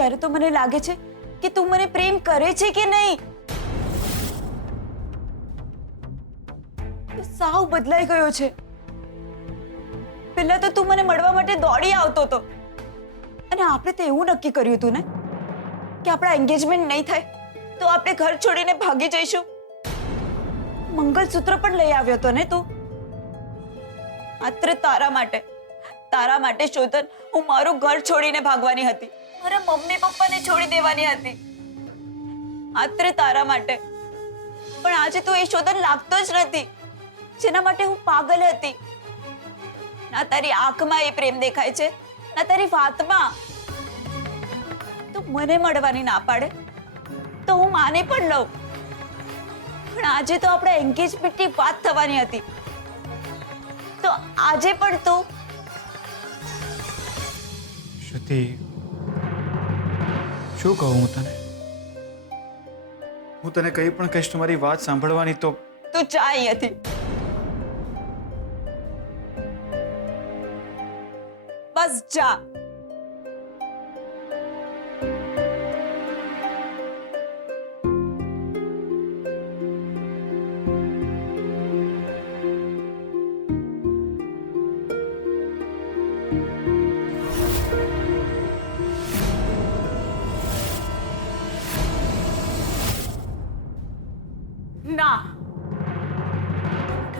ત્યારે તો મને લાગે છે કે તું મને પ્રેમ કરે છે કે નહીં. સાવ બદલાઈ ગયો છે. પહેલા તો તું મને મળવા માટે દોડી આવતો હતો અને આપણે તો એવું નક્કી કર્યું હતું ને કે આપણા એન્ગેજમેન્ટ નહીં થાય તો આપણે ઘર છોડીને ભાગી જઈશું. મંગલસૂત્ર પણ લઈ આવ્યો હતો ને તું. માત્ર તારા માટે શોધન હું મારું ઘર છોડીને ભાગવાની હતી, મારા મમ્મી પપ્પાને છોડી દેવાની હતી, માત્ર તારા માટે. પણ આજે તો એ શોધન લાગતો જ નથી જેના માટે હું પાગલ હતી. ના તારી આંખમાં એ પ્રેમ દેખાય છે, ના તારી વાતમાં. તું મને મળવાની ના પાડે તો હું માની પણ લઉં, પણ આજે તો આપણા એન્ગેજમેન્ટની વાત થવાની હતી, તો આજે પણ તું. શ્રુતિ, શું કહું હું તને? હું તને કંઈ પણ કહીશ તમારી વાત સાંભળવાની તો તું જા અહીંયાથી. બસ જા.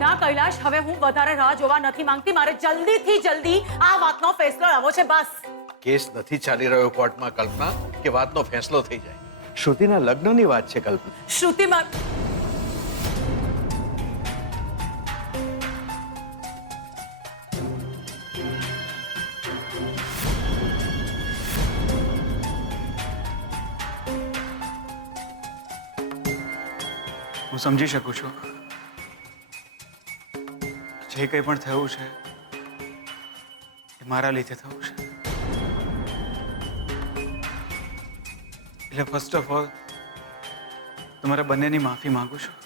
ના કૈલાશ, હવે હું વધારે રાહ જોવા નથી માંગતી. મારે જલ્દીથી જલ્દી આ વાતનો ફેસલો લાવવો છે, બસ. કેસ નથી ચાલી રહ્યો કોર્ટમાં કલ્પના કે વાતનો ફેસલો થઈ જાય. શ્રુતિના લગ્નની વાત છે કલ્પના. શ્રુતિ હું સમજી શકું છું જે કંઈ પણ થયું છે એ મારા લીધે થયું છે. એટલે ફર્સ્ટ ઓફ ઓલ તમારા બંનેની માફી માંગુ છું.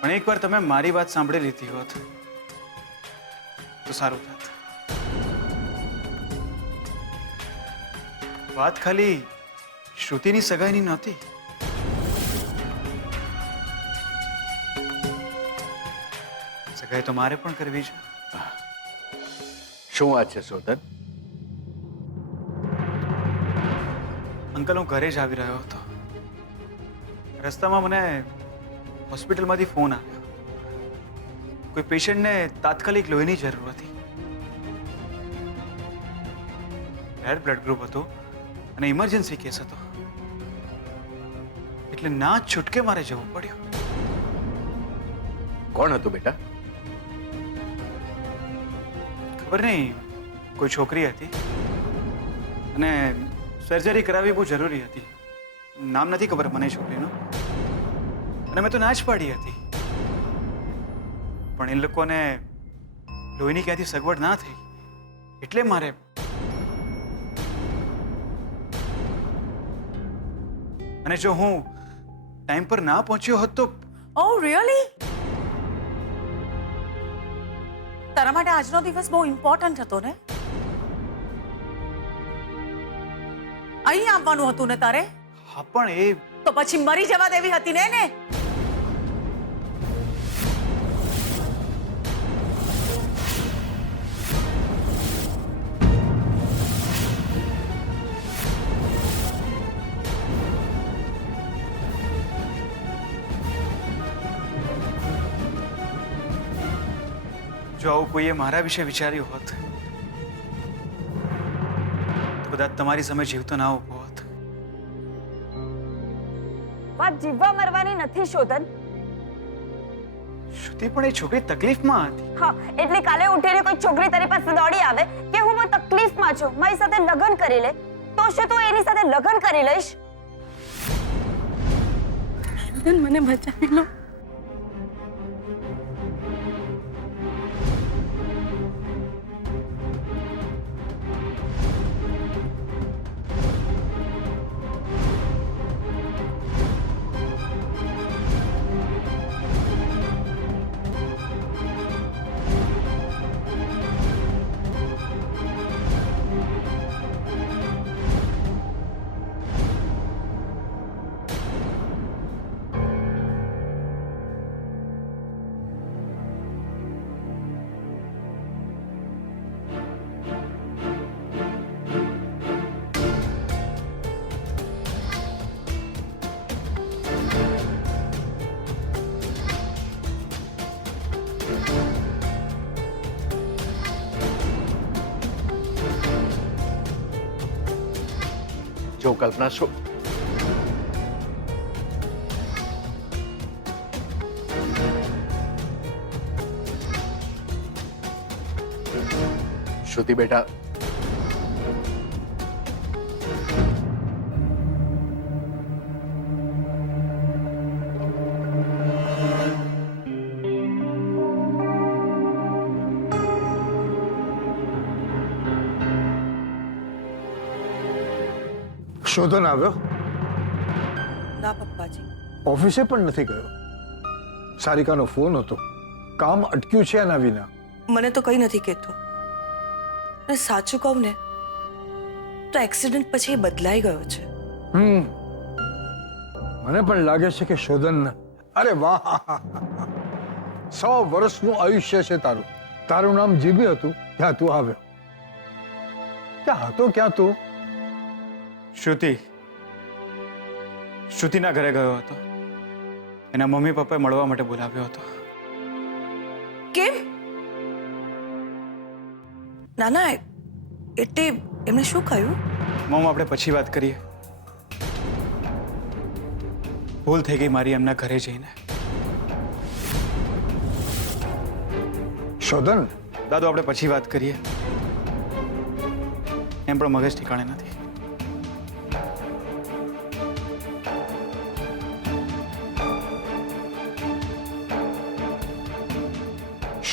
પણ એકવાર તમે મારી વાત સાંભળી લીધી હોત તો સારું થાત. વાત ખાલી શ્રુતિની સગાઈની નહોતી. સગાઈ તો મારે પણ કરવી છે. શું વાત છે શોધન? અંકલ, હું ઘરે જ આવી રહ્યો હતો. રસ્તામાં મને હોસ્પિટલમાંથી ફોન આવ્યો. કોઈ પેશન્ટને તાત્કાલિક લોહીની જરૂર હતી. રેડ બ્લડ ગ્રુપ હતું અને ઇમરજન્સી કેસ હતો, એટલે ના છૂટકે મારે જવું પડ્યું. કોણ હતું બેટા? ખબર નહીં, કોઈ છોકરી હતી અને સર્જરી કરાવવી બહુ જરૂરી હતી. નામ નથી ખબર મને છોકરીનું, અને મેં તો ના જ પાડી હતી. પણ એ લોકોને લોહીની ક્યાંથી સગવડ ના થઈ એટલે મારે. અને જો હું ટાઈમ પર ના પહોંચ્યો હોત તો. ઓહ રિયલી? તારા માટે આજનો દિવસ બહુ ઇમ્પોર્ટન્ટ હતો ને? અહીં આવવાનું હતું ને તારે? હા, પણ એ તો પછી મરી જવા દેવી હતી ને? જો આવું કોઈએ મારા વિશે વિચાર્યું હોત તો કદાચ તમારી સામે જીવતો ના ઊભો હોત. વાત જીવવા મરવાની નથી શોધન. શ્રુતિ, પણ એ છોકરી તકલીફમાં હતી. હા, એટલે કાલે ઉઠીને કોઈ છોકરી તારી પાસે દોડી આવે કે હું બહુ તકલીફમાં છું, મારી સાથે લગ્ન કરી લે, તો શું તું એની સાથે લગ્ન કરી લઈશ? શોધન, મને બચાવી લો. જો કલ્પના શું શ્રુતિ બેટા, શોધન આવ્યો? ના પપ્પાજી. ઓફિસે પણ નથી ગયો. સારિકાનો ફોન હતો. કામ અટક્યું છે એના વિના. મને તો કંઈ નથી કહેતો. અને સાચું કહું ને તો એક્સિડન્ટ પછી એ બદલાઈ ગયો છે. મને પણ લાગે છે કે શોધન, અરે વાહ, 100 વર્ષનું આયુષ્ય છે તારું. તારું નામ જીબી હતું ત્યાં તું આવ્યો. ક્યાં હતો ક્યાં તું? શ્રુતિના ઘરે ગયો હતો. એના મમ્મી પપ્પાએ મળવા માટે બોલાવ્યો હતો. કેમ? ના ના, એટલે એમણે શું કહ્યું? મમ, આપણે પછી વાત કરીએ. ભૂલ થઈ ગઈ મારી એમના ઘરે જઈને. શોધન, દાદુ, આપણે પછી વાત કરીએ. એમ પણ મગજ ઠીકાણે નથી.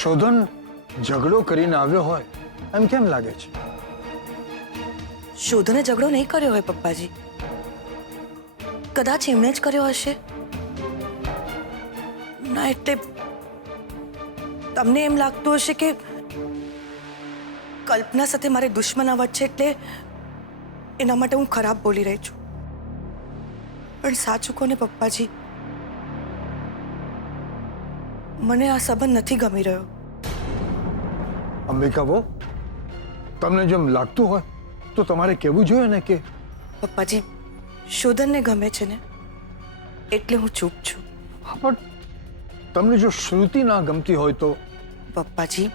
શોધન ઝઘડો કરીને આવ્યો હોય એમ કેમ લાગે છે? શોધને ઝઘડો નહીં કર્યો હોય પપ્પાજી. કદાચ એમણે જ કર્યો હશે. ના, એટલે તમને એમ લાગતું હશે કે કલ્પના સાથે મારે દુશ્મનાવટ છે, એટલે એના માટે હું ખરાબ બોલી રહી છું. પણ સાચું કહો ને પપ્પાજી, મને આ સંબંધ નથી ગમી રહ્યો. અંબિકા બહુ, તમને જેમ લાગતું હોય તો તમારે કહેવું જોઈએ ને કે પપ્પાજી, શોધનને ગમે છે ને એટલે હું ચૂપ છું. હા, પણ તમને જો શ્રુતિ ના ગમતી હોય તો? પપ્પાજી,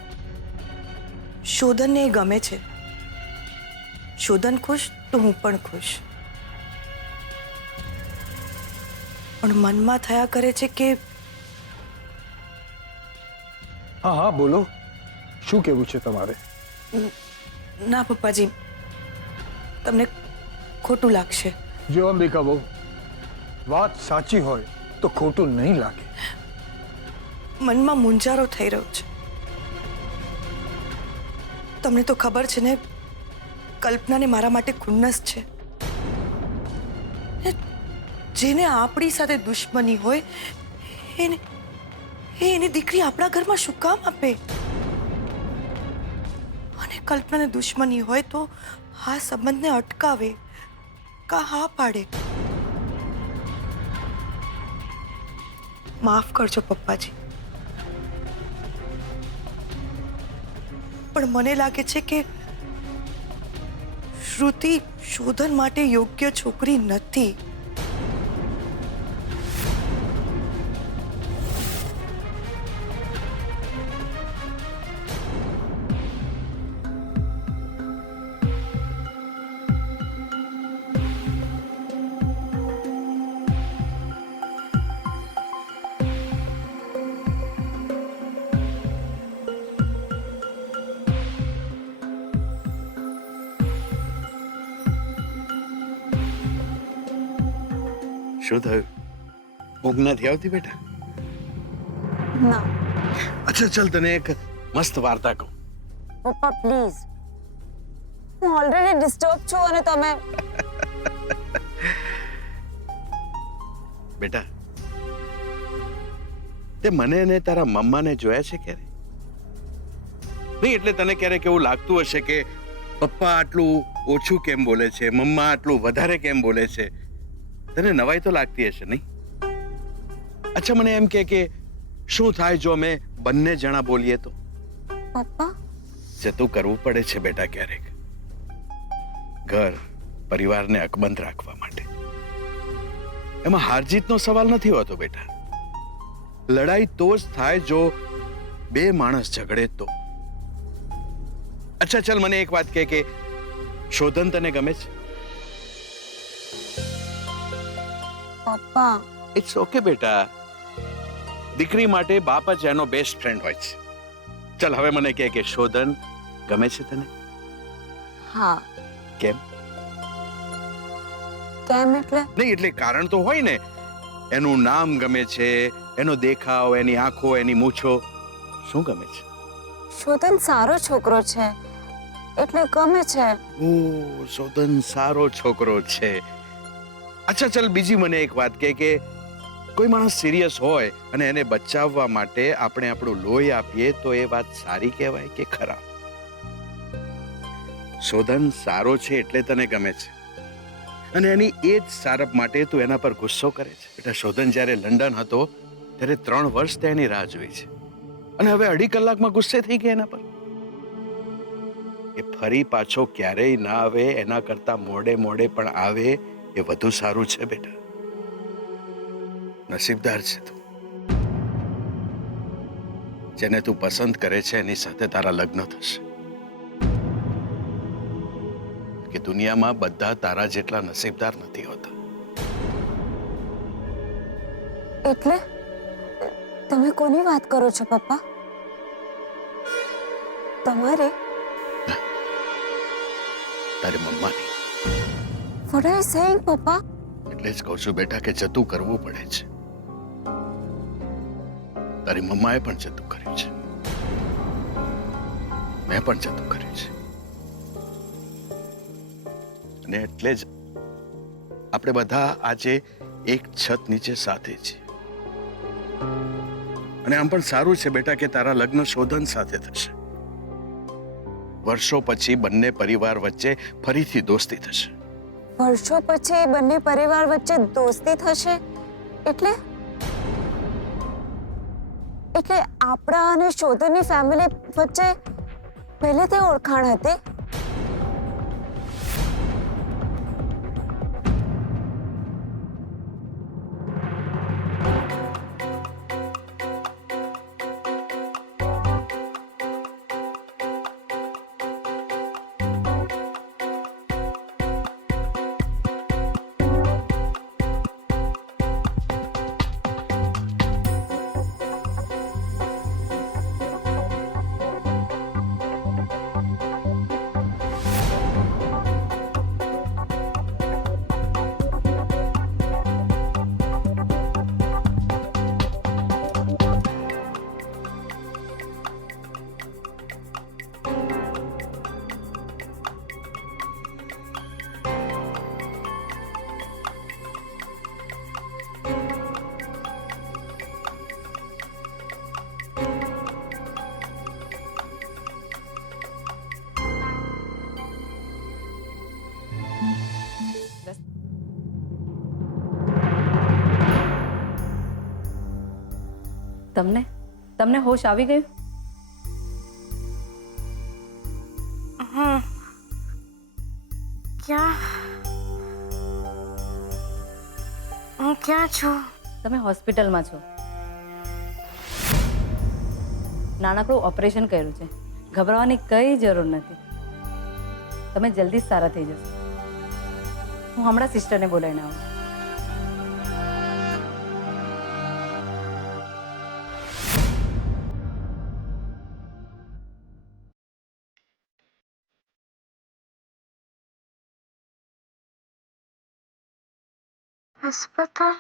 શોધનને એ ગમે છે. શોધન ખુશ તો હું પણ ખુશ. પણ મનમાં થયા કરે છે કે હા હા, બોલો, શું કહેવું છે તમારે? ના પપ્પાજી, તમને ખોટું લાગશે. જો અંબિકા બહુ, વાત સાચી હોય તો ખોટું નહીં લાગે. મનમાં મૂંઝારો થઈ રહ્યો છે. તમને તો ખબર છે ને, કલ્પનાને મારા માટે ખુન્નસ છે. જેને આપણી સાથે દુશ્મની હોય એની દીકરી આપણા ઘરમાં શું કામ આપે? અને કલ્પનાને દુશ્મની હોય તો આ સંબંધને અટકાવે કા હા પાડે. માફ કરજો પપ્પાજી, પણ મને લાગે છે કે શ્રુતિ શોધન માટે યોગ્ય છોકરી નથી. શું થયું? ઊંઘ નથી આવતી બેટા? ના અચ્છા, ચલ તને એક મસ્ત વાર્તા કહું. પપ્પા, પ્લીઝ. હું ઓલરેડી ડિસ્ટર્બ છું અને તમે બેટા, તે મને અને તારા મમ્માને જોયા છે ક્યારે? નહીં, એટલે તને ક્યારેક એવું લાગતું હશે કે પપ્પા આટલું ઓછું કેમ બોલે છે, મમ્મા આટલું વધારે કેમ બોલે છે? તને નવાઈ તો લાગતી હશે, નહીં? અચ્છા, મને એમ કે શું થાય જો અમે બંને જણા બોલીએ તો? પપ્પા, જતું કરવું પડે છે બેટા ક્યારેક, ઘર પરિવારને અકબંધ રાખવા માટે. એમાં હાર જીતનો સવાલ નથી હોતો બેટા. લડાઈ તો જ થાય જો બે માણસ ઝઘડે તો. અચ્છા, ચલ મને એક વાત કે શોધન તને ગમે છે? પપ્પા ઇટ્સ ઓકે બેટા. દીકરી માટે બાપ જ એનો બેસ્ટ ફ્રેન્ડ હોય છે. ચલ હવે મને કહે કે શોધન ગમે છે તને? હા કેમ? કેમ એટલે નહીં એટલે કારણ તો હોય ને. એનું નામ ગમે છે, એનો દેખાવ, એની આંખો, એની મૂછો, શું ગમે છે? શોધન સારો છોકરો છે એટલે ગમે છે. ઓ શોધન સારો છોકરો છે. અચ્છા ચલ બીજી મને એક વાત કે કોઈ માણસ સિરિયસ હોય અને એને બચાવવા માટે આપણે આપણું લોહી આપીએ તો એ વાત સારી કહેવાય કે ખરાબ? શોધન સારો છે એટલે તને ગમે છે અને એની એ જ સારપ માટે તું એના પર ગુસ્સો કરે છે. બેટા શોધન જ્યારે લંડન હતો ત્યારે 3 વર્ષ તેની રાહ જોઈ છે અને હવે 2.5 કલાકમાં ગુસ્સે થઈ ગયા એના પર. એ ફરી પાછો ક્યારેય ના આવે એના કરતા મોડે મોડે પણ આવે એ વધુ સારું છે બેટા. નસીબદાર છે તું. જેને તું પસંદ કરે છે એની સાથે તારા લગ્ન થશે. કે દુનિયામાં બધા તારા જેટલા નસીબદાર નથી હોતા. એટલે તમે કોની વાત કરો છો પપ્પા? તમારે? તારી મમ્માની. What are you saying, પપ્પા? એટલે જ કહું છું બેટા કે જતું કરવું પડે છે. તારી મમ્માએ પણ જતું કર્યું છે, મેં પણ જતું કર્યું છે અને એટલે જ આપણે બધા આજે એક છત નીચે સાથે છીએ. અને આમ પણ સારું છે બેટા કે તારા લગ્ન શોધન સાથે થશે. વર્ષો પછી બંને પરિવાર વચ્ચે ફરીથી દોસ્તી થશે. વર્ષો પછી બંને પરિવાર વચ્ચે દોસ્તી થશે એટલે આપણા અને શોધનની ફેમિલી વચ્ચે પહેલેથી ઓળખાણ હતી? તમને હોશ આવી ગયું? હું ક્યાં છું? તમે હોસ્પિટલમાં છો. નાનકડું ઓપરેશન કર્યું છે, ગભરાવાની કઈ જરૂર નથી. તમે જલ્દી જ સારા થઈ જશો. હું હમણાં સિસ્ટરને બોલાવીને આવું. अस्पताल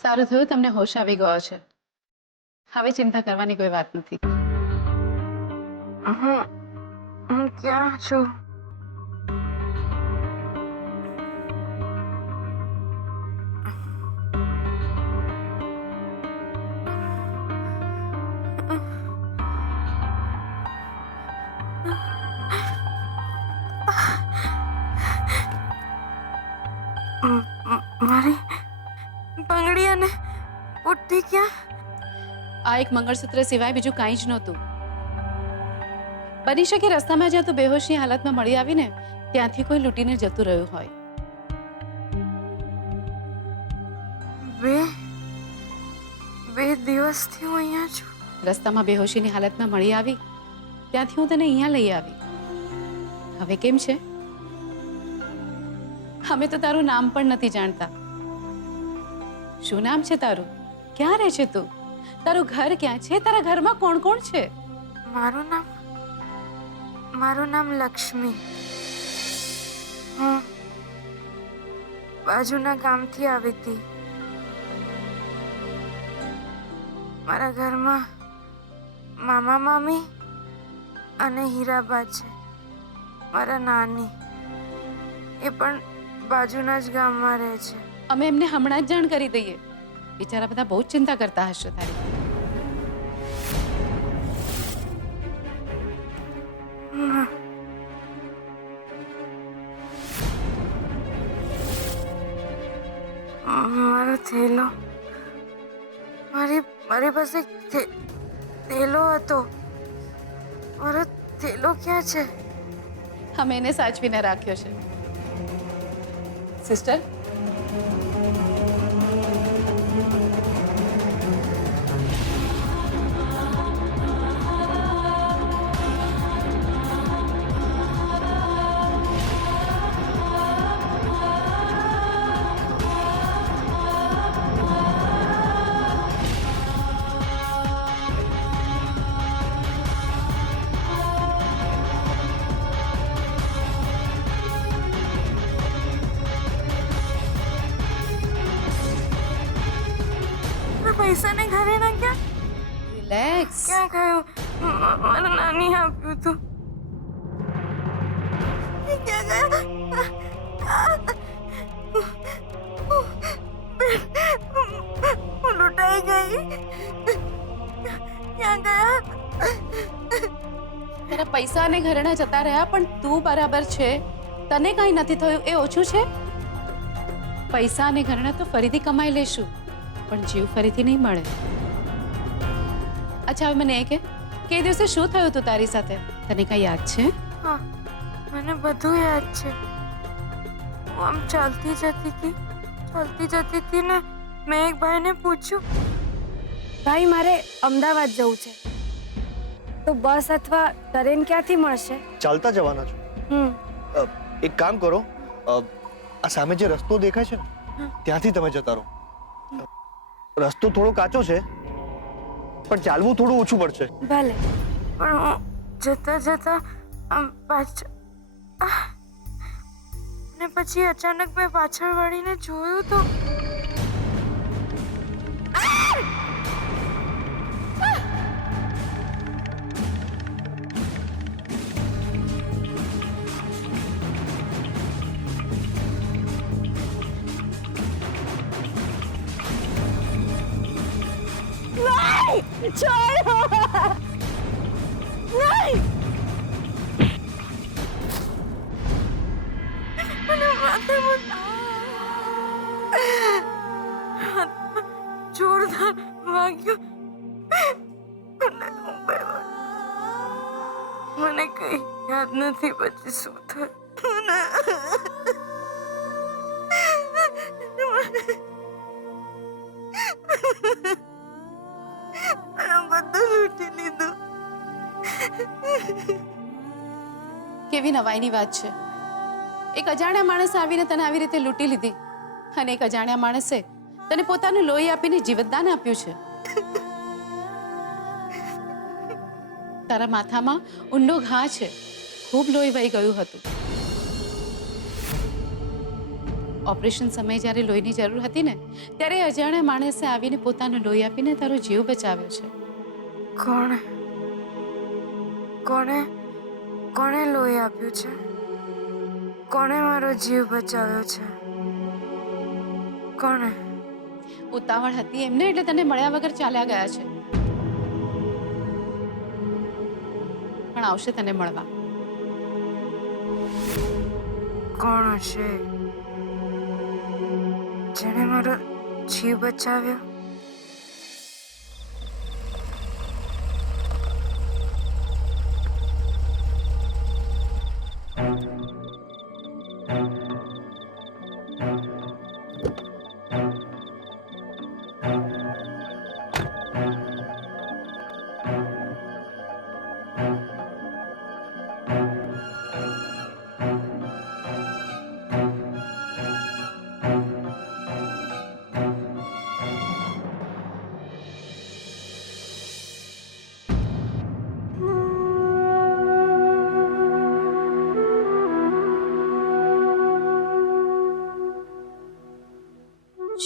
સારું થયું તમને હોશ આવી ગયો છે. હવે ચિંતા કરવાની કોઈ વાત નથી. હું ક્યાં છું? મારી બંગડી અને પુટ્ટી ક્યાં? આ એક મંગળસૂત્ર સિવાય બીજું કાંઈ જ નહોતું. બની શકે રસ્તામાં જ્યાં તું બેહોશની હાલતમાં મળી આવીને ત્યાંથી કોઈ લૂંટીને જતું રહ્યું હોય. બે દિવસથી હું અહીંયા છું. રસ્તામાં બેહોશીની હાલતમાં મળી આવી ત્યાંથી હું તને અહીંયા લઈ આવી. હવે કેમ છે? અમે તો તારું નામ પણ નથી જાણતા. શું નામ છે તારું? ક્યાં રહે છે તું? તારું ઘર ક્યાં છે? તારા ઘરમાં કોણ કોણ છે? મારું નામ લક્ષ્મી. હું બાજુના ગામથી આવી હતી. મારા ઘરમાં મામા મામી અને હીરાબા છે. મારા નાની એ પણ બાજુના જ ગામમાં રહે છે. અમે એમને હમણાં જ જાણ કરી દઈએ. બિચારા બધા બહુ જ ચિંતા કરતા હશે તારી. મારો થેલો મારી પાસે થેલો હતો. મારો થેલો ક્યાં છે? અમે એને સાચવીને રાખ્યો છે. સિસ્ટર, પૈસા ને ઘરે નાખ્યા? રિલેક્સ. ક્યાં ગયું? મારા નાની આપ્યું હતું. એ ક્યાં ગયા? હું લૂંટાઈ ગઈ. ક્યાં ગયા? તારા પૈસા અને ઘરેણા જતા રહ્યા પણ તું બરાબર છે. તને કંઈ નથી થયું એ ઓછું છે. પૈસા અને ઘરેણા તો ફરીથી કમાઈ લેશું પણ જીવ ફરીથી નહીં મળે. અચ્છા, હવે મને એ કે દિવસે શું થયું હતું તારી સાથે? તને કઈ યાદ છે? હા, મને બધું યાદ છે. હું આમ ચાલતી જતી હતી ને મેં એક ભાઈને પૂછ્યું, ભાઈ મારે અમદાવાદ જવું છે તો બસ અથવા ટ્રેન ક્યાંથી મળશે? ચાલતા જવાના છો? એક કામ કરો, આ સામે જે રસ્તો દેખાય છે ને ત્યાંથી તમે જતા રહો. રસ્તો થોડો કાચો છે પણ ચાલવું થોડું ઓછું પડશે. ભલે. પણ હું જતા આમ ને પછી અચાનક મેં પાછળ વળીને જોયું તો જોરદાર વાગ્યું. મને કઈ યાદ નથી પછી શું થયું. બધું લૂંટી લીધું. કેવી નવાઈની વાત છે. એક અજાણ્યા માણસ આવીને તને આવી રીતે લૂંટી લીધી અને એક અજાણ્યા માણસે તને પોતાનું લોહી આપીને જીવતદાન આપ્યું છે. તારા માથામાં ઊંડો ઘા છે. ખૂબ લોહી વહી ગયું હતું. ઓપરેશન સમયે જ્યારે લોહીની જરૂર હતી ને ત્યારે અજાણ્યા માણસે આવીને પોતાનું લોહી આપીને તારો જીવ બચાવ્યો છે. કોણે લોહી આપ્યું છે? કોણે મારો જીવ બચાવ્યો છે? કોણે? ઉતાવળ હતી એમને એટલે તને મળ્યા વગર ચાલ્યા ગયા છે. પણ આવશે તને મળવા. કોણ હશે? જેણે મારો જીવ બચાવ્યો.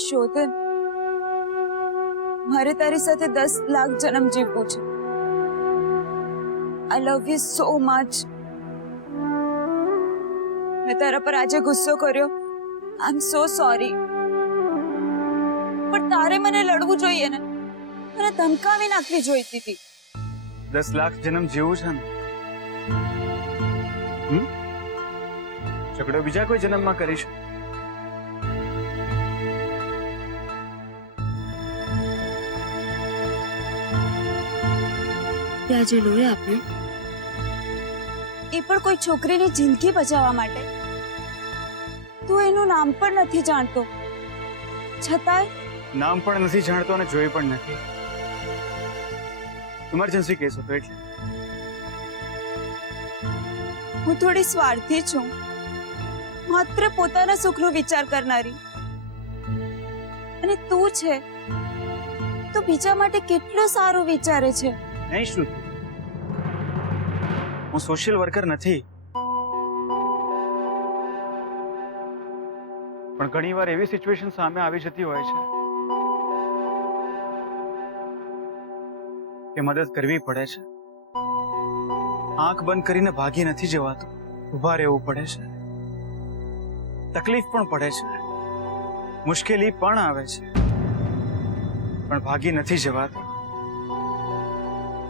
શોધન, મારે તારી સાથે 10 લાખ જન્મ જીવવું છે. આઈ લવ યુ સો મચ. મેં તારા પર આજે ગુસ્સો કર્યો. આઈ એમ સો સોરી. પણ તારે મને લડવું જોઈએ ને, મને ધમકાવી નાખવી જોઈતી હતી. 10 લાખ જન્મ જીવું છે ને, ઝઘડો બીજા કોઈ જન્મમાં કરીશું. ત્યાં જે લોહી આપ્યું એ પણ કોઈ છોકરીની જિંદગી બચાવવા માટે. તું એનું નામ પણ નથી જાણતો, છતાંય નામ પણ નથી જાણતો અને જોઈ પણ નથી. ઇમરજન્સી કેસ હતો એટલે. હું થોડી સ્વાર્થી છું, માત્ર પોતાના સુખનો વિચાર કરનારી. અને તું છે તો બીજા માટે કેટલું સારું વિચારે છે. નહીં શ્રુતિ, હું સોશિયલ વર્કર નથી, પણ ઘણીવાર એવી સિચ્યુએશન સામે આવી જતી હોય છે કે મદદ કરવી પડે છે. આંખ બંધ કરીને ભાગી નથી જવાતું, ઊભા રહેવું પડે છે. તકલીફ પણ પડે છે, મુશ્કેલી પણ આવે છે, પણ ભાગી નથી જવાતું.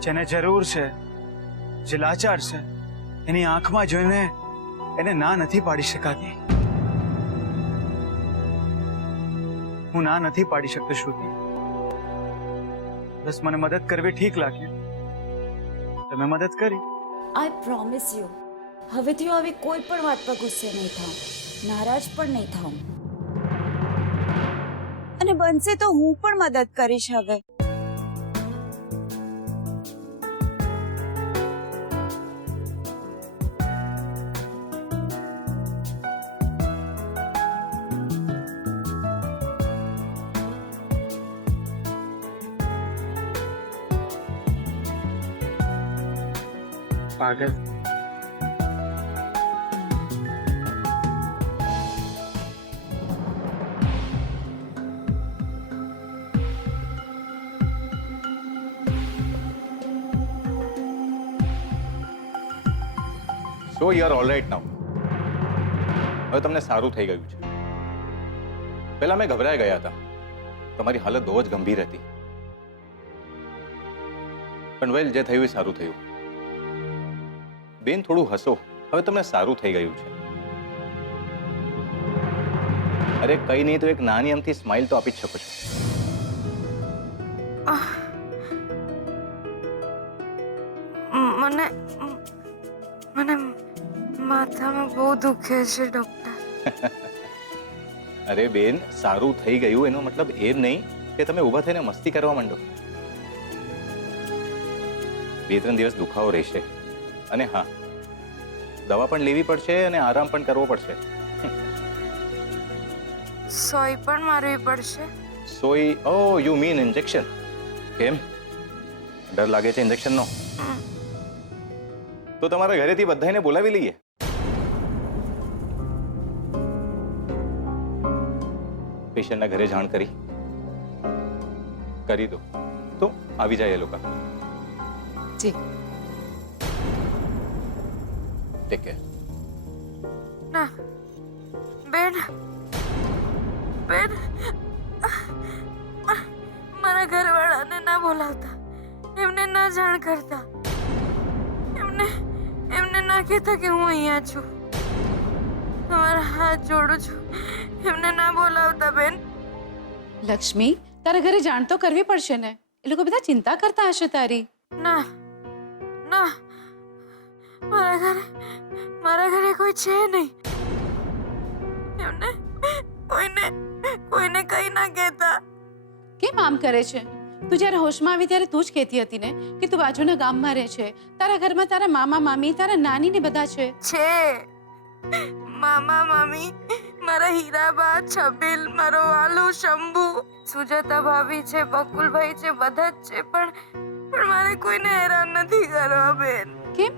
જેને જરૂર છે, જે લાચાર છે, એની આંખમાં જોઈને એને ના નથી પાડી શકાતી. હું ના નથી પાડી શકતો શ્રુતિ. બસ મને મદદ કરવી ઠીક લાગ્યું, તમે મદદ કરી. આઈ પ્રોમિસ યુ, હવેથી હું આવી કોઈ પણ વાત પર ગુસ્સે નહીં થાઉં, નારાજ પણ નહીં થાઉં. અને બનશે તો હું પણ મદદ કરીશ હવે. પાગલ. So you are all right now. હવે તમને સારું થઈ ગયું છે. પહેલા મેં ગભરાઈ ગયા હતા, તમારી હાલત બહુ જ ગંભીર હતી. પણ વેલ, જે થયું એ સારું થયું. બેન, થોડું હસો, હવે તમને સારું થઈ ગયું છે. અરે કઈ નહીં તો એક નાની અમથી સ્માઇલ તો આપી જ શકો છો. મને મને માથામાં બહુ દુખે છે ડોક્ટર. અરે બેન, સારું થઈ ગયું એનો મતલબ એ જ નહીં કે તમે ઊભા થઈને મસ્તી કરવા માંડો. 2-3 દિવસ દુખાવો રહેશે, અને હા, દવા પણ લેવી પડશે અને આરામ પણ કરવો પડશે. સોય પણ મારવી પડશે. સોય? Oh you mean injection? કેમ, ડર લાગે છે ઇન્જેક્શનનો? તો તમારા ઘરેથી બધાને બોલાવી લઈએ. પેશન્ટના ઘરે જાણ કરી દો તો આવી જાય એ લોકો. જી. Take care. ના બેન, બેન, મારા ઘરવાળાને ના બોલાવતા, એમને ના જાણ કરતા, એમને ના કહેતા કે હું અહીંયા છું. તમારા હાથ જોડું છું, એમને ના બોલાવતા બેન, લક્ષ્મી, તારા ઘરે જાણ તો કરવી પડશે ને. એ લોકો બધા ચિંતા કરતા હશે તારી. ના ના, મારા ઘરે કોઈ છે નહીં. એમને કોઈને કઈ ના કહેતા. કેમ આમ કરે છે? તું જ્યારે હોશમાં આવી ત્યારે તું જ કહેતી હતી ને કે તું બાજુના ગામમાં રહે છે. તારા ઘરમાં તારા મામા મામી, તારા નાની ને બધા છે. મામા મામી, મારા હીરાબા, છબીલ, મારો વાલુ, શંભુ, સુજાતા ભાભી છે, બકુલભાઈ છે, બધા જ છે. પણ મારે કોઈને હેરાન નથી કરવા બેન. કેમ?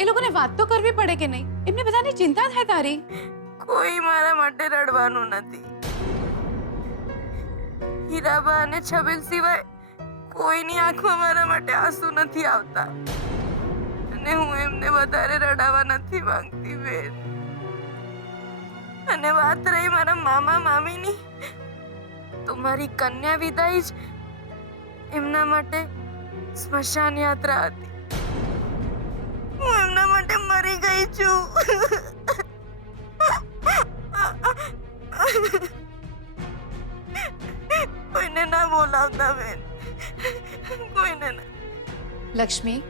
એ લોકોને વાત તો કરવી પડે કે નહીં? એમને બધાની ચિંતા થાય તારી. કોઈ મારા માટે રડવાનું નથી. હીરાબા અને છબીલ સિવાય કોઈની આંખમાં મારા માટે આંસુ નથી આવતા. અને હું એમને વધારે રડાવવા નથી માંગતી બેન. અને વાત રહી મારા મામા મામીની, તો મારી કન્યા વિદાય જ એમના માટે સ્મશાન યાત્રા હતી. હું એમના માટે મરી ગઈ છું. કોઈને ના બોલાવતા બેન, કોઈને ના. લક્ષ્મી,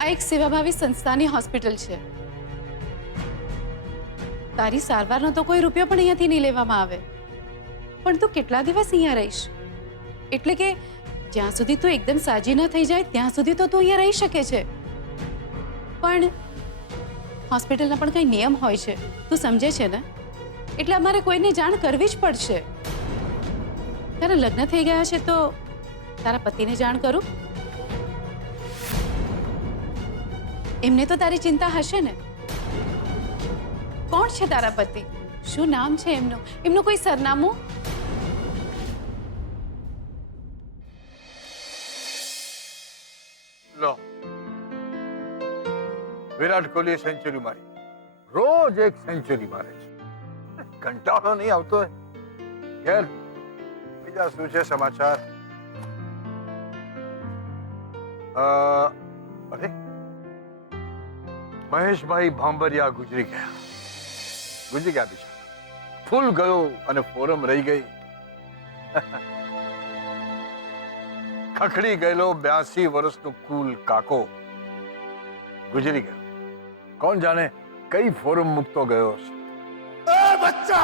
આ એક સેવાભાવી સંસ્થાની હોસ્પિટલ છે. તારી સારવારનો તો કોઈ રૂપિયો પણ અહીંયાથી નહીં લેવામાં આવે. પણ તું કેટલા દિવસ અહીંયા રહીશ? એટલે કે જ્યાં સુધી તું એકદમ સાજી ન થઈ જાય ત્યાં સુધી તો તું અહીંયા રહી શકે છે. પણ હોસ્પિટલના પણ કંઈ નિયમ હોય છે, તું સમજે છે ને? એટલે અમારે કોઈને જાણ કરવી જ પડશે. તારા લગ્ન થઈ ગયા છે તો તારા પતિને જાણ કરું? એમને તો તારી ચિંતા હશે ને? કોણ છે તારા પતિ? શું નામ છે એમનું? એમનું કોઈ સરનામું? લો, વિરાટ કોહલીએ સેન્ચુરી મારી. રોજ એક સેન્ચુરી મારે છે. કંટાળો નહીં આવતો હોય? ખેર, બીજા શું છે સમાચાર? અરે, મહેશભાઈ ભાંભરિયા ગુજરી ગયા બિચારા. ફૂલ ગયો અને ફોરમ રહી ગઈ. ખખડી ગયેલો 82 વર્ષનો કુલ કાકો ગુજરી ગયો. કોણ જાણે કઈ ફોરમ મૂકતો ગયો હશે. ए बच्चा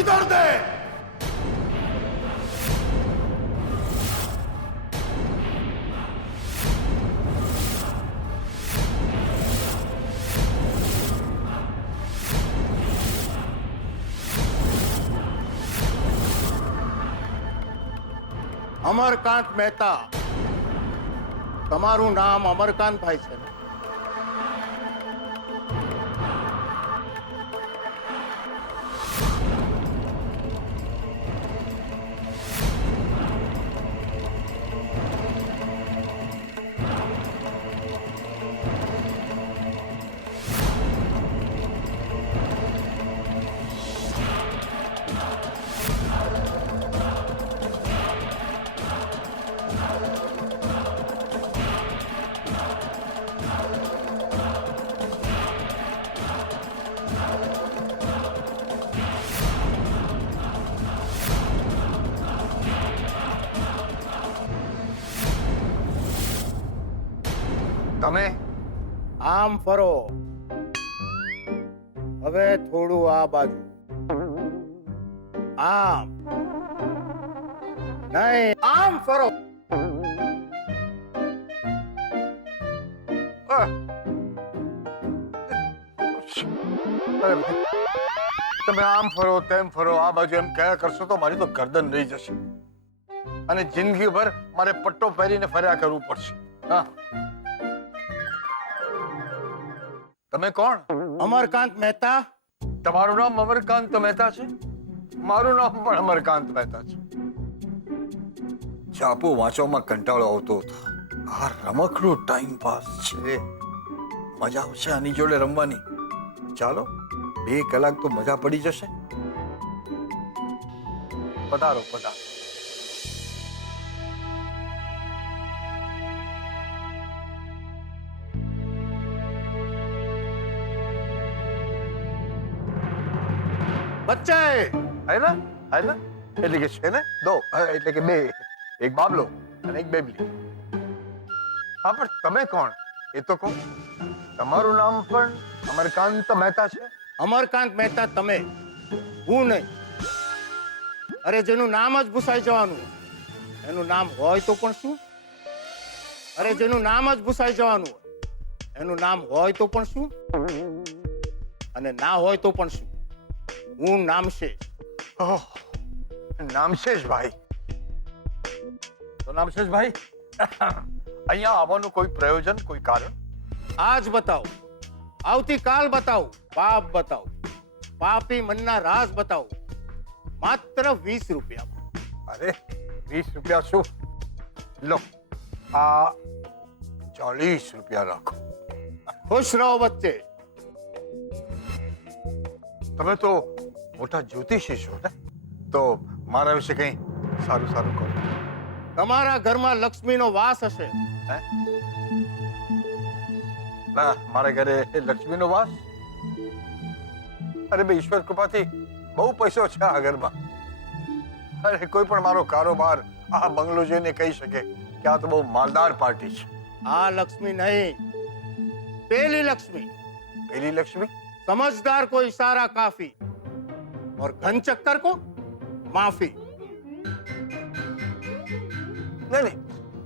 इधर दे. અમરકાંત મહેતા, તમારું નામ અમરકાંતભાઈ છે ને? તમે આમ ફરો. હવે થોડું આ બાજુ. આમ નહીં, આમ ફરો. તમે આમ ફરો તેમ ફરો આ બાજુ એમ કયા કરશો તો મારી તો ગરદન રહી જશે અને જિંદગીભર મારે પટ્ટો પહેરીને ફર્યા કરવું પડશે. હા, તમે કોણ? અમરકાંત મહેતા. તમારું નામ અમરકાંત મહેતા છે? મારું નામ પણ અમરકાંત મહેતા છે. છાપો વાંચવામાં કંટાળો આવતો હતો. આ રમકડું ટાઈમ પાસ છે. મજા આવશે આની જોડે રમવાની. ચાલો, 2 કલાક તો મજા પડી જશે. પધારો પધારો. બચ્ચે હે ને? હા ને એટલે કે છે ને દો એટલે કે બે, એક બાબલો અને એક બેબલી. હા પણ તમે કોણ એ તો કહો. તમારું નામ પણ અમરકાંત મહેતા છે? અમરકાંત મહેતા તમે, હું નહીં. અરે જેનું નામ જ ભૂસાઈ જવાનું એનું નામ હોય તો પણ શું? અરે જેનું નામ જ ભૂસાઈ જવાનું એનું નામ હોય તો પણ શું, અને ના હોય તો પણ શું? હું નામશેષ. ઓહ, નામશેષભાઈ. તો નામશેષભાઈ અહીંયા આવવાનું કોઈ પ્રયોજન, કોઈ કારણ? આજ બતાવું, આવતીકાલ બતાવું, પાપ બતાવું, પાપી મનના રાજ બતાવું, માત્ર 20 રૂપિયા. અરે 20 રૂપિયા શું? લો આ 40 રૂપિયા રાખો. ખુશ રહો બચ્ચે. તમે તો મોટા જ્યોતિષી છો ને, તો મારા વિશે કંઈ સારું સારું કહો. તમારા ઘરમાં લક્ષ્મીનો વાસ હશે. હે? ના, મારા ઘરે લક્ષ્મીનો વાસ? અરે બે ઈશ્વર કૃપાથી બહુ પૈસો છે આ ઘરમાં. અરે કોઈ પણ મારો કારોબાર આ બંગલો જોઈને કહી શકે કે આ તો બહુ માલદાર પાર્ટી છે. આ લક્ષ્મી નહીં, પેલી લક્ષ્મી. પેલી લક્ષ્મી? समझदार को इशारा काफी और घन चक्कर को माफी. નહીં નહીં,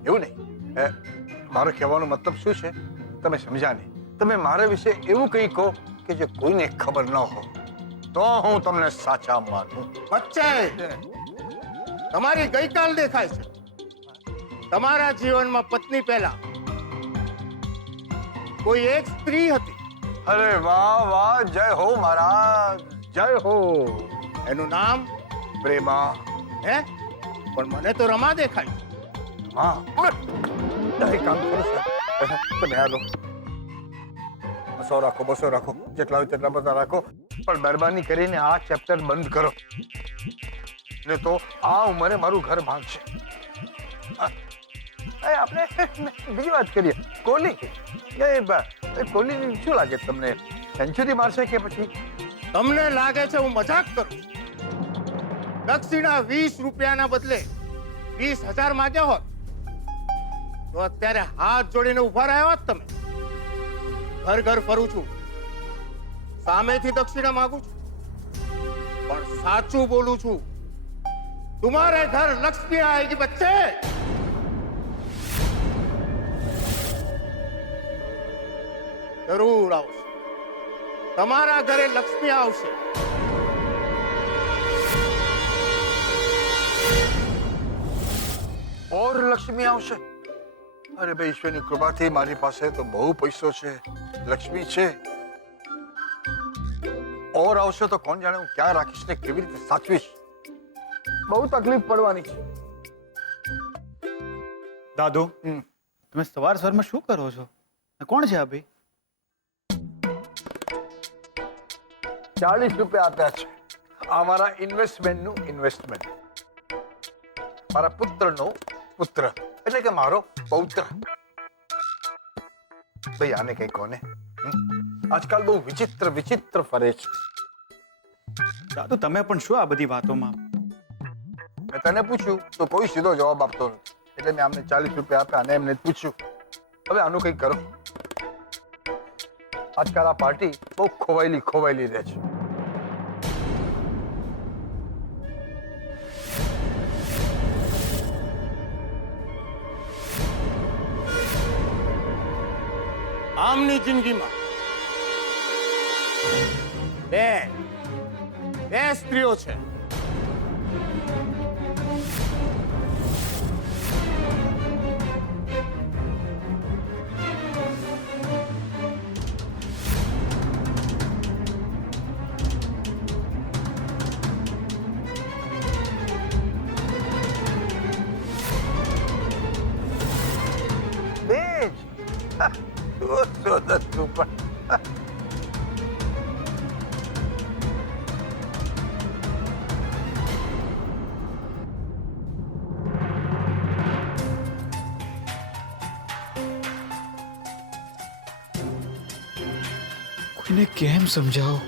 એવું નહીં. મારો કહેવાનો મતલબ શું છે તમે સમજ્યા નહીં. તમે મારા વિશે એવું કંઈ કહો કે જે કોઈને ખબર ન હો, તો હું તમને સાચા માનું. બચ્ચે, તમારી ગઈકાલ દેખાય છે. તમારા જીવનમાં પત્ની પહેલા કોઈ એક સ્ત્રી હતી. અરે વાહ વાહ, જય હો મહારાજ, જય હો. એનું નામ પ્રેમા. હે? પણ મને તો રમા દેખાય. હા, એક કામ કરો સાહેબ, તમે આ લો. 100 રાખો, 200 રાખો, જેટલા હોય તેટલા બધા રાખો, પણ મહેરબાની કરીને આ ચેપ્ટર બંધ કરો, ને તો આ ઉંમરે મારું ઘર ભાંગશે. આપણે બીજી વાત કરીએ. કોહલી, કોહલી શું લાગે તમને, સેન્ચુરી મારશે કે પછી? તમને લાગે છે હું મજાક કરું? દક્ષિણા 20 રૂપિયાના બદલે 20,000 માંગ્યા હોત તો અત્યારે હાથ જોડીને ઉભા રહ્યા હોત તમે. ઘર ઘર ફરું છું, સામેથી દક્ષિણા માંગુ છું, પણ સાચું બોલું છું. तुम्हारे घर लक्ष्मी आएगी बच्चे. જરૂર આવશે. તમારા ઘરે લક્ષ્મી આવશે. ઓર લક્ષ્મી આવશે? અરે ભાઈ, ઈશ્વરની કૃપાથી મારી પાસે તો બહુ પૈસો છે, લક્ષ્મી છે. ઓર આવશે તો કોણ જાણે હું ક્યાં રાખીશ ને કેવી રીતે સાચવીશ. બહુ તકલીફ પડવાની છે. દાદુ, તમે સવાર સવારમાં શું કરો છો? કોણ છે આ ભાઈ? 40 રૂપિયા આપ્યા છે. આ મારા ઇન્વેસ્ટમેન્ટનું ઇન્વેસ્ટમેન્ટ. મારા પુત્રનો પુત્ર, એટલે કે મારો પૌત્ર. ભાઈ આને કઈ કોને? આજકાલ બહુ વિચિત્ર વિચિત્ર ફરે છે. દાદુ, તમે પણ શું આ બધી વાતોમાં? મેં તને પૂછ્યું તો કોઈ સીધો જવાબ આપતો નથી, એટલે મેં આમને 40 રૂપિયા આપ્યા અને એમને પૂછ્યું. હવે આનું કંઈક કરો. આજકાલ આ પાર્ટી બહુ ખોવાયેલી રહે છે. આમની જિંદગીમાં બે સ્ત્રીઓ છે. બેજ તું પણ કોઈને કેમ સમજાવો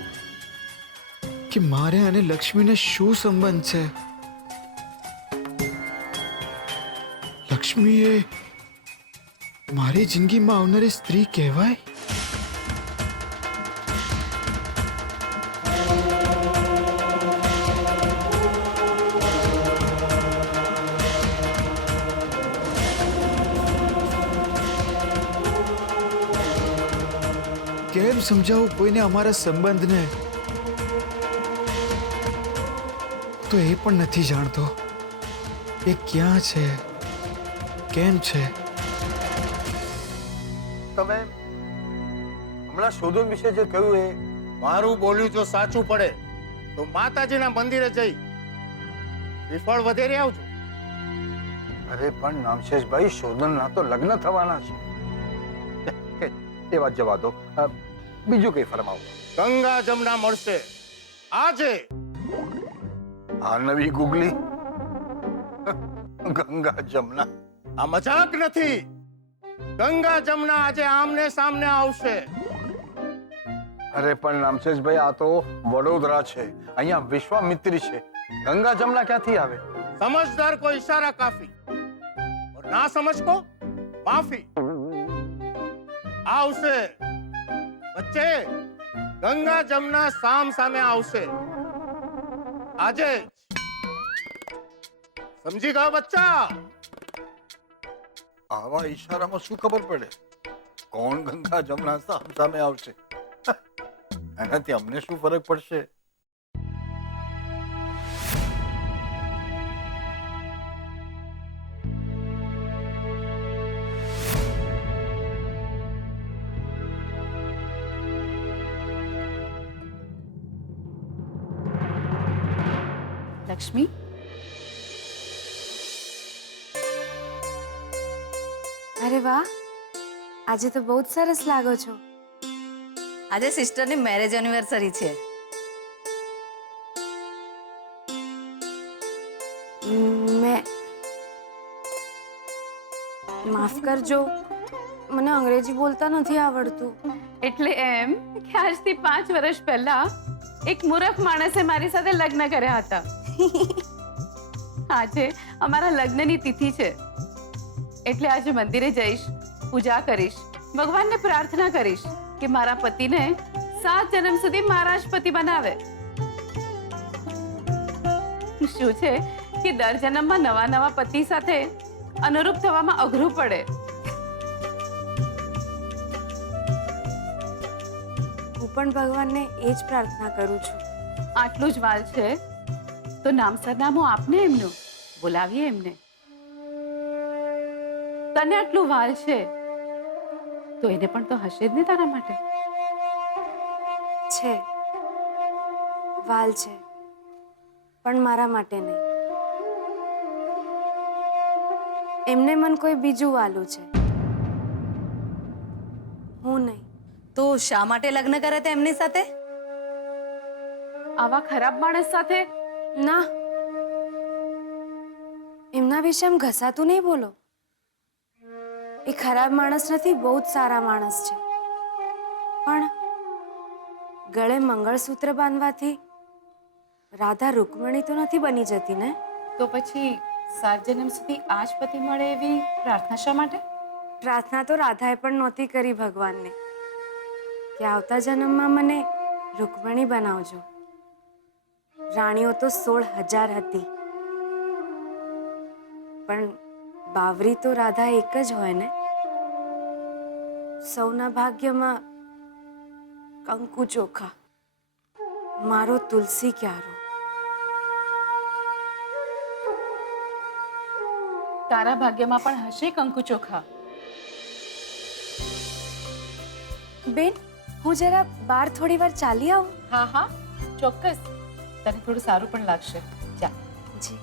કે મારે અને લક્ષ્મીને શું સંબંધ છે. લક્ષ્મી એ મારી જિંદગીમાં આવનારી સ્ત્રી કહેવાય. કેમ સમજાવું કોઈને અમારા સંબંધને? તો એ પણ નથી જાણતો એ ક્યાં છે, કેમ છે. તમે હમણાં શોધન વિશે જે કહ્યું એ મારું બોલ્યું જો સાચું પડે તો માતાજીના મંદિરે જઈ શ્રીફળ વધેરી આવજો. અરે પણ નામશેષભાઈ, શોધનના તો લગ્ન થવાના છે. એ વાત જવા દો. બીજું કઈ ફરમાવો. ગંગા જમના મળશે આજે. આ નવી ગુગલી ગંગા જમના. આ મજાક નથી. ગંગા જમના આજે આમને સામને આવશે. અરે પણ નામશેષભાઈ, આ તો વડોદરા છે, અહીંયા વિશ્વામિત્રી છે. ગંગા જમના ક્યાંથી આવે? સમજદાર કો ઇશારા કાફી और ના સમજ કો માફી. આવશે બચ્ચે. ગંગા જમના સામ સામે આવશે આજે જ. સમજી ગયો બચ્ચા? આવા ઈશારામાં શું ખબર પડે કોણ ગંગા જમના સામે આવશે? એનાથી અમને શું ફરક પડશે? લક્ષ્મી, અરે વાહ, આજે તો બહુ જ સરસ લાગો છો. આજે સિસ્ટરની મેરેજ એનિવર્સરી છે. મેં માફ કરજો, મને અંગ્રેજી બોલતા નથી આવડતું. એટલે એમ કે આજથી 5 વર્ષ પહેલા એક મૂર્ખ માણસે મારી સાથે લગ્ન કર્યા હતા. આજે અમારા લગ્નની તિથિ છે, એટલે આજે મંદિરે જઈશ, પૂજા કરીશ, ભગવાનને પ્રાર્થના કરીશ કે મારા પતિને 7 જન્મ સુધી મારા જ પતિ બનાવે. શું છે કે દર જન્મમાં નવા નવા પતિ સાથે અનુરૂપ થવામાં અઘરું પડે. હું પણ ભગવાનને એ જ પ્રાર્થના કરું છું. આટલું જ વાલ છે તો નામ સરનામું આપને એમનું, બોલાવીએ એમને. તને આટલું વાલ છે તો એને પણ તો હશે જ ને તારા માટે. છે વાલ છે, પણ મારા માટે નહીં. એમને મન કોઈ બીજું વાલું છે, હું નહીં. તો શા માટે લગ્ન કરે તે એમની સાથે? આવા ખરાબ માણસ સાથે? ના, એમના વિશે એમ ઘસાતું નહીં બોલો. એ ખરાબ માણસ નથી, બહુ જ સારા માણસ છે. પણ ગળે મંગળસૂત્ર બાંધવાથી રાધા રૂકમણી તો નથી બની જતી ને? તો પછી 7 જન્મ સુધી આ જ પતિ મળે એવી પ્રાર્થના શા માટે? પ્રાર્થના તો રાધાએ પણ નહોતી કરી ભગવાનને કે આવતા જન્મમાં મને રૂકમણી બનાવજો. રાણીઓ તો 16,000 હતી, પણ બાવરી તો રાધા એક જ હોય ને. સૌના ભાગ્યમાં કંકુ ચોખા, મારો તુલસી ક્યારો. તારા ભાગ્યમાં પણ હશે કંકુ ચોખા. બેન, હું જરા બહાર થોડી વાર ચાલી આવું. હા હા, ચોક્કસ. તને થોડું સારું પણ લાગશે. જા. જી.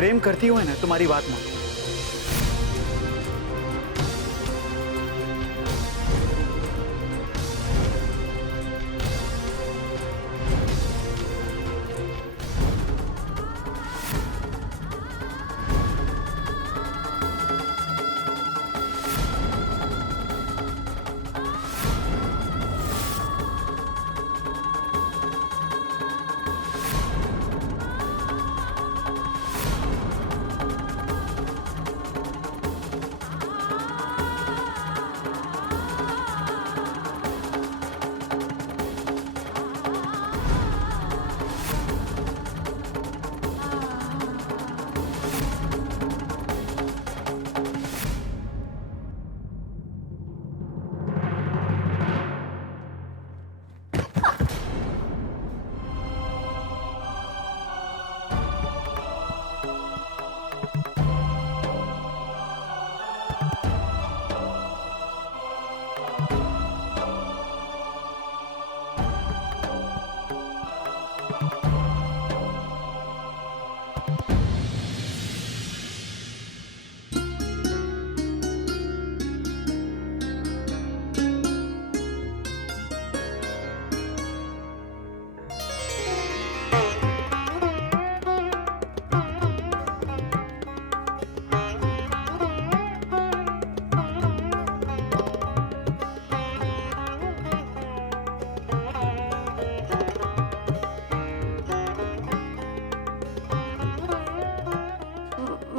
પ્રેમ કરતી હોય ને તો મારી વાત માનો.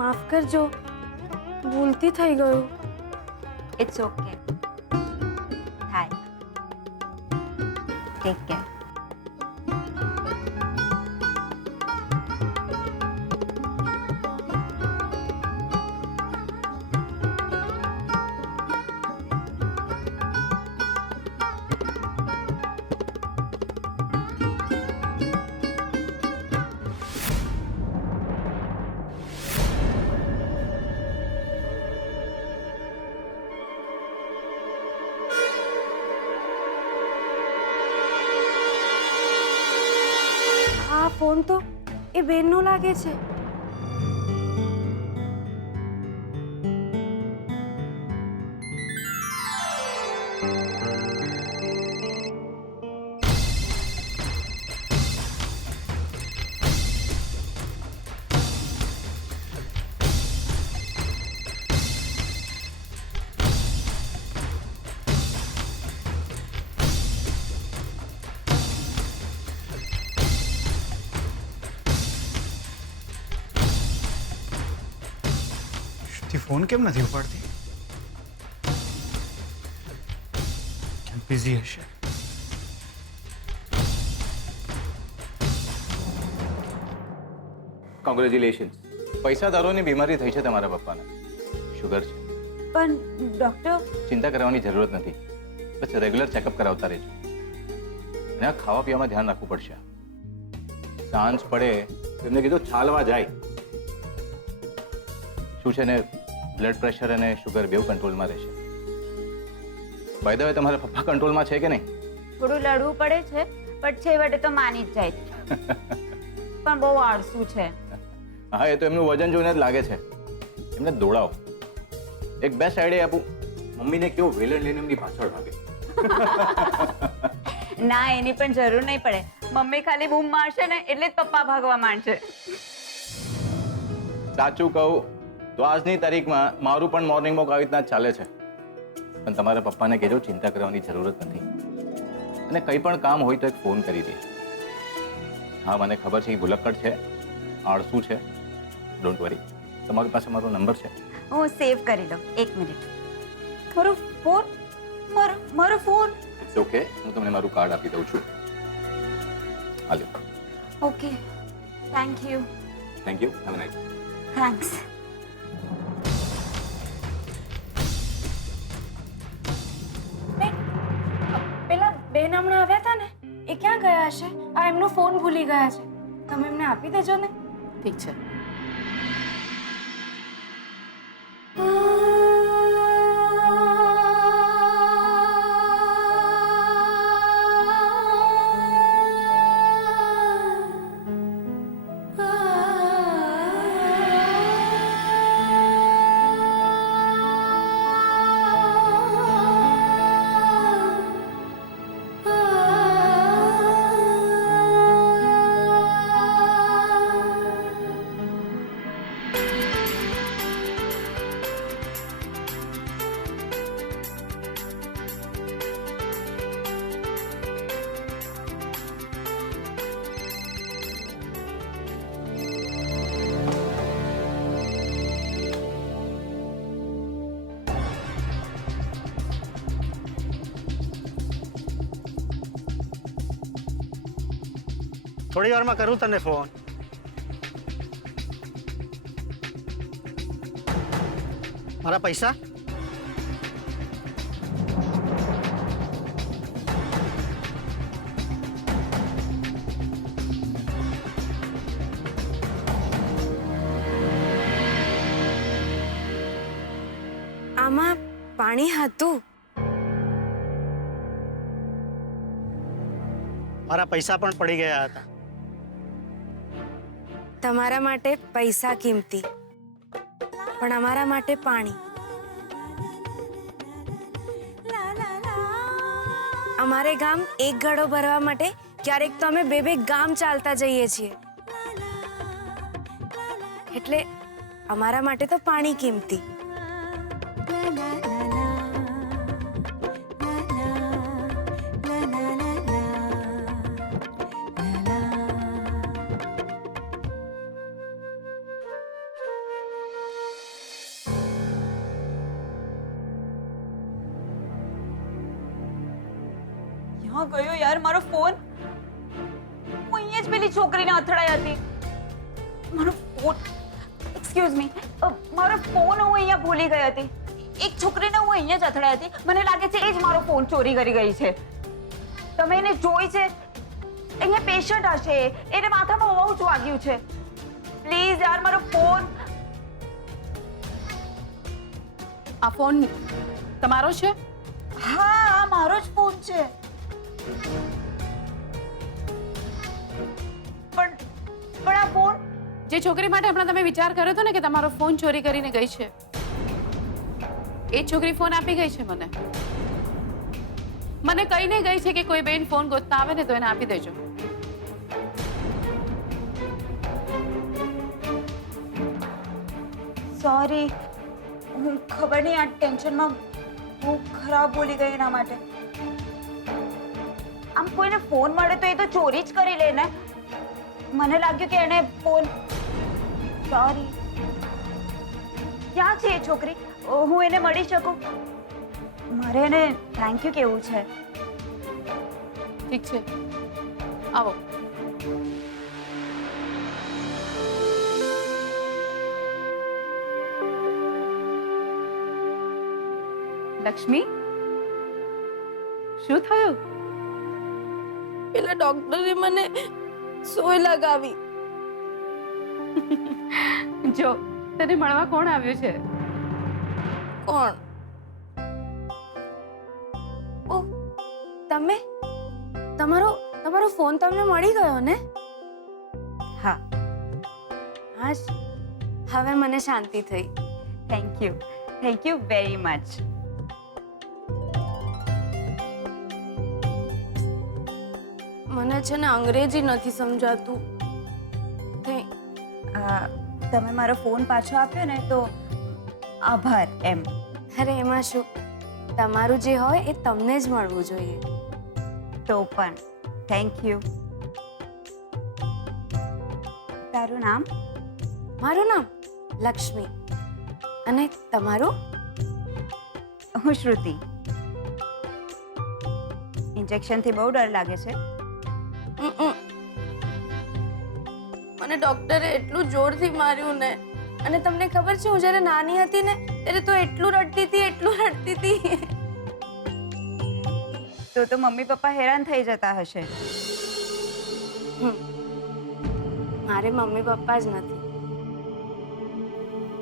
માફ કરજો, ભૂલથી થઈ ગયું. It's okay. Hi, take care. આ ફોન તો એ બેનનો લાગે છે. ફોન કેમ નથી ઉપાડતી? બિઝી હશે. કોંગ્રેચ્યુલેશન્સ. પૈસાદારોની બીમારી થઈ છે તમારા પપ્પાને. શુગર છે. પણ ડોક્ટર, ચિંતા કરવાની જરૂરત નથી. બસ રેગ્યુલર ચેકઅપ કરાવતા રહેજો. અને આ ખાવા પીવામાં ધ્યાન રાખવું પડશે. સાંજ પડે તો એમને કીધું ચાલવા જાય. શું છે ને, બ્લડ પ્રેશર અને શુગર બેવ કંટ્રોલમાં રહેશે. બાય ધ વે, તમારા પપ્પા કંટ્રોલમાં છે કે નહીં? થોડું લડવું પડે છે, પણ છેવટે તો માની જ જાય છે. પણ બહુ આળસુ છે. હા, એ તો એમનું વજન જોઈને જ લાગે છે. એમને દોડાવો. એક બેસ્ટ આઈડિયા આપું. મમ્મીને કેવો વેલણ લઈને એમની પાછળ ભાગે. ના, એની પણ જરૂર નહીં પડે. મમ્મી ખાલી બૂમ મારશે ને એટલે જ પપ્પા ભાગવા માંડશે. સાચું કહું તો આજની તારીખમાં મારું પણ મોર્નિંગ વોક આવી રીતના જ ચાલે છે. પણ તમારા પપ્પાને કહેજો ચિંતા કરવાની જરૂરત નથી. અને કંઈ પણ કામ હોય તો એક ફોન કરી દે. હા, મને ખબર છે એ ભૂલક્કડ છે, આળસુ છે. Don't worry. તમારી પાસે મારો નંબર છે. હું સેવ કરી લઉં. 1 મિનિટ. મારો ફોન, મારો ફોન. ઇટ્સ ઓકે, હું તમને મારું કાર્ડ આપી દઉં છું. હાલો. Okay, thank you. Thank you. Have a nice day. Thanks. પેલા બેન હમણાં આવ્યા હતા ને, એ ક્યાં ગયા હશે? આ એમનો ફોન ભૂલી ગયા છે. તમે એમને આપી દેજો ને. ઠીક છે. થોડી વારમાં કરું તને ફોન. મારા પૈસા? આમાં પાણી હતું. મારા પૈસા પણ પડી ગયા હતા. તમારા માટે પૈસા કિંમતી, પણ અમારા માટે પાણી. અમારે ગામ એક ઘડો ભરવા માટે ક્યારેક તો અમે બે ગામ ચાલતા જઈએ છીએ. એટલે અમારા માટે તો પાણી કિંમતી. ક્યાં ગયો યાર મારો ફોન? હું અહીંયા જ પેલી છોકરીને અથડાઈ હતી. મારો ફોન, એક્સક્યુઝ મી, મારો ફોન હું અહીંયા ભૂલી ગઈ હતી. એક છોકરીને હું અહીંયા જ અથડાઈ હતી. મને લાગે છે એ જ મારો ફોન ચોરી કરી ગઈ છે. તમે એને જોઈ છે? અહીંયા પેશન્ટ હશે, એને માથામાં બહુ જ વાગ્યું છે. પ્લીઝ યાર મારો ફોન. આ ફોન તમારો છે? હા, આ મારો જ ફોન છે. પણ આ ફોન જે છોકરી માટે હમણાં તમે વિચાર કર્યો હતો ને કે તમારો ફોન ચોરી કરીને ગઈ છે, એ છોકરી ફોન આપી ગઈ છે મને. મને કહીને ગઈ છે કે કોઈ બેન ફોન ગોતતા આવે ને તો એને આપી દેજો. સોરી, હું ખબર નહીં આ ટેન્શનમાં હું ખરાબ બોલી ગઈ એના માટે. આમ કોઈને ફોન મળે તો એ તો ચોરી જ કરી લે ને. મને લાગ્યું કે એને ફોન. સોરી. ક્યાં છે એ છોકરી? હું એને મળી શકું? મારે એને થેન્ક યુ કહેવું છે. ઠીક છે, આવો. લક્ષ્મી, શું થયું? પેલા ડોક્ટરે મને સોય લગાવી. જો તને મળવા કોણ આવ્યું છે? કોણ? ઓહ, તમે? તમારો ફોન તમને મળી ગયો ને? હા. હા, હવે મને શાંતિ થઈ. Thank you very much. મને છે ને અંગ્રેજી નથી સમજાતું. તમે મારો ફોન પાછો આપ્યો ને તો આભાર એમ. અરે એમાં શું, તમારું જે હોય એ તમને જ મળવું જોઈએ. તો પણ થેન્ક યુ. તારું નામ? મારું નામ લક્ષ્મી. અને તમારું? હું શ્રુતિ. ઇન્જેક્શનથી બહુ ડર લાગે છે. મને ડોક્ટરે એટલું જોરથી માર્યું ને. અને તમને ખબર છે, હું જ્યારે નાની હતી ને ત્યારે તો એટલું રડતી હતી. તો મમ્મી પપ્પા હેરાન થઈ જતા હશે. મારે મમ્મી પપ્પા જ નથી.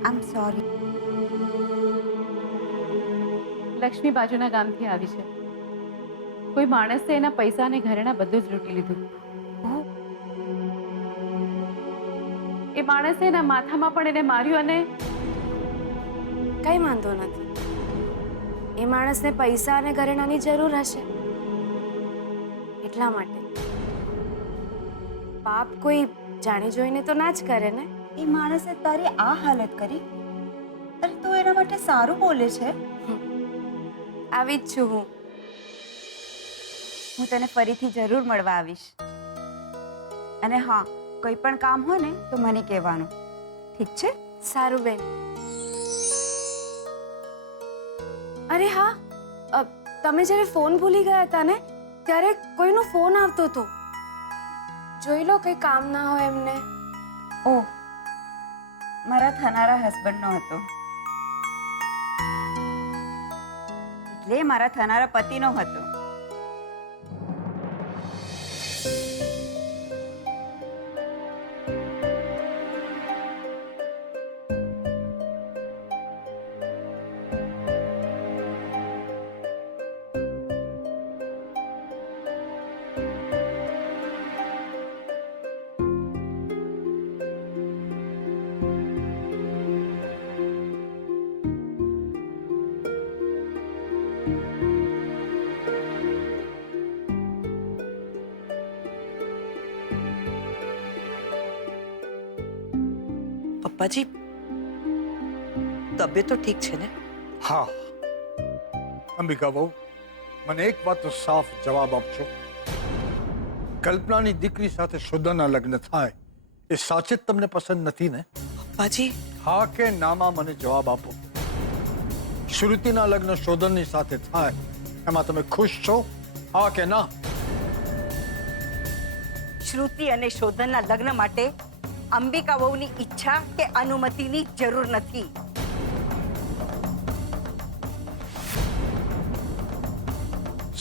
આઈ એમ સોરી. લક્ષ્મી બાજુના ગામથી આવી છે. કોઈ માણસે એના પૈસા અને ઘરેણા બધું જ લૂંટી લીધું. એ માણસે એના માથામાં પણ એને માર્યું અને કઈ વાંધો નથી. એ માણસને પૈસા અને ઘરેણાની જરૂર હશે એટલા માટે. પાપ કોઈ જાણી જોઈને તો ના જ કરે ને. એ માણસે તારી આ હાલત કરી અને તું એના માટે સારું બોલે છે. આવી જ છું હું. હું તને ફરીથી જરૂર મળવા આવીશ. અને હા, કોઈ પણ કામ હોય ને તો મને કહેવાનું, ઠીક છે? સારું બેન. અરે હા, તમે જ્યારે ફોન ભૂલી ગયા હતા ને ત્યારે કોઈનો ફોન આવતો હતો. જોઈ લો, કંઈ કામ ના હોય એમને. ઓહ, મારા થનારા હસબન્ડનો હતો. એટલે મારા થનારા પતિનો હતો. પપ્પાજી, તબિયત તો ઠીક છે ને? હા અંબિકા બહુ, મને એક વાતનો સાફ જવાબ આપજો. કલ્પનાની દીકરી સાથે શોધનના લગ્ન થાય એ સાચે જ તમને પસંદ નથી ને? પપ્પાજી, હા કે નામાં મને જવાબ આપો. શ્રુતિના લગ્ન શોધનની સાથે થાય એમાં તમે ખુશ છો? હા કે ના? શ્રુતિ અને શોધનના લગ્ન માટે અંબિકા વહુની ઈચ્છા કે અનુમતિની જરૂર નથી.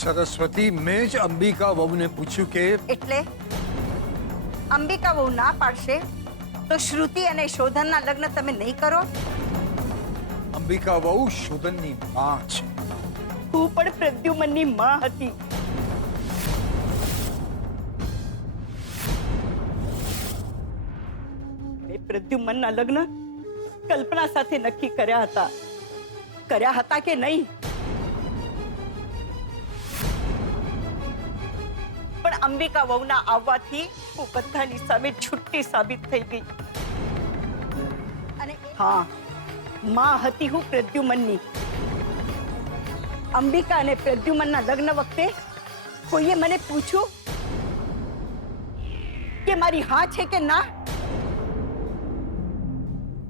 સરસ્વતી, મેં જ અંબિકા વહુને પૂછ્યું કે એટલે અંબિકા વહુ ના પાડશે તો શ્રુતિ અને શોધનના લગ્ન તમે નહીં કરો? અંબિકા વહુ શોધનની માં છે. હું પણ પ્રદ્યુમનની માં હતી. મેં પ્રદ્યુમનના લગ્ન કલ્પના સાથે નક્કી કર્યા હતા કે નહીં? પણ અંબિકા વહુના આવવાથી હું બધાની સામે છૂટી સાબિત થઈ ગઈ. અને હા, માં હતી હું પ્રદ્યુમનની. અંબિકા અને પ્રદ્યુમનના લગ્ન વખતે કોઈએ મને પૂછ્યું કે મારી હા છે કે ના?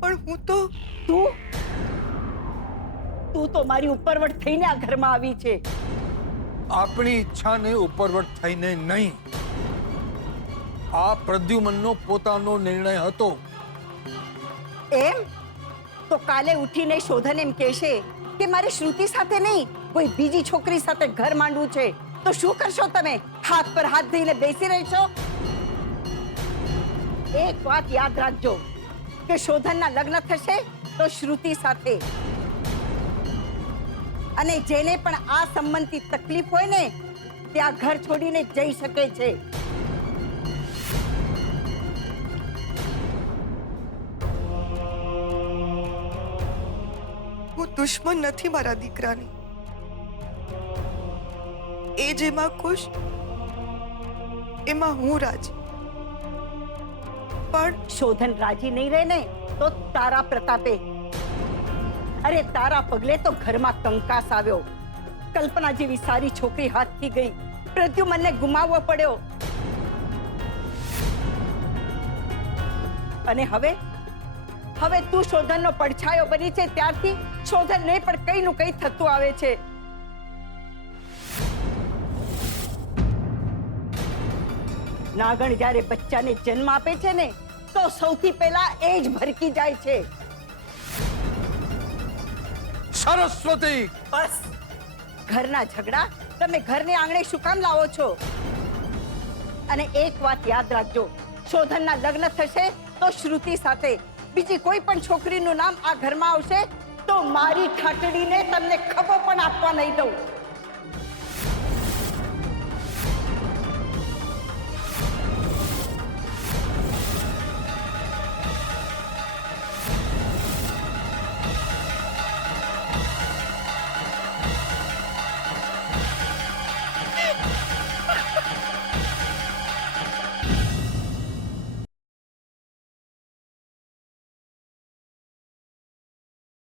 પણ હું તો તું તો મારી ઉપરવટ થઈને આ ઘરમાં આવી છે. આપણી ઈચ્છાને ઉપરવટ થઈને નહીં, આ પ્રદ્યુમનનો પોતાનો નિર્ણય હતો. એમ તો કાલે ઉઠીને શોધન એમ કહેશે કે મારે શ્રુતિ સાથે નહીં કોઈ બીજી છોકરી સાથે ઘર માંડવું છે, તો શું કરશો તમે? હાથ પર હાથ ધઈને બેસી રહેશો? એક વાત યાદ રાખજો કે શોધનના લગ્ન થશે તો શ્રુતિ સાથે. અને જેને પણ આ સંબંધથી તકલીફ હોય ને ત્યાં ઘર છોડીને જઈ શકે છે. હું દુશ્મન નથી મારા દીકરાની. એ જેમાં ખુશ એમાં હું રાજી. પણ શોધન રાજી નહીં રહે ને તો તારા પ્રતાપે, અરે તારા પગલે તો ઘરમાં કંકાસ આવ્યો. કલ્પના જેવી સારી છોકરી હાથથી ગઈ, પ્રદ્યુમનને ગુમાવવો પડ્યો. અને હવે તું શોધનનો પડછાયો બની છે ત્યારથી શોધનને પણ કઈ નું કઈ થતું આવે છે. નાગણ જ્યારે બચ્ચાને જન્મ આપે છે ને તો સૌથી પહેલા એ જ ભરકી જાય છે. સરસ્વતી, બસ, ઘરના ઝઘડા તમે ઘરને આંગણે શું કામ લાવો છો? અને એક વાત યાદ રાખજો, શોધનના લગ્ન થશે તો શ્રુતિ સાથે, બીજી કોઈ પણ છોકરીનું નામ આ ઘરમાં આવશે તો મારી ઠાટડીને તમને ખબર પણ આપવા નહીં દઉં.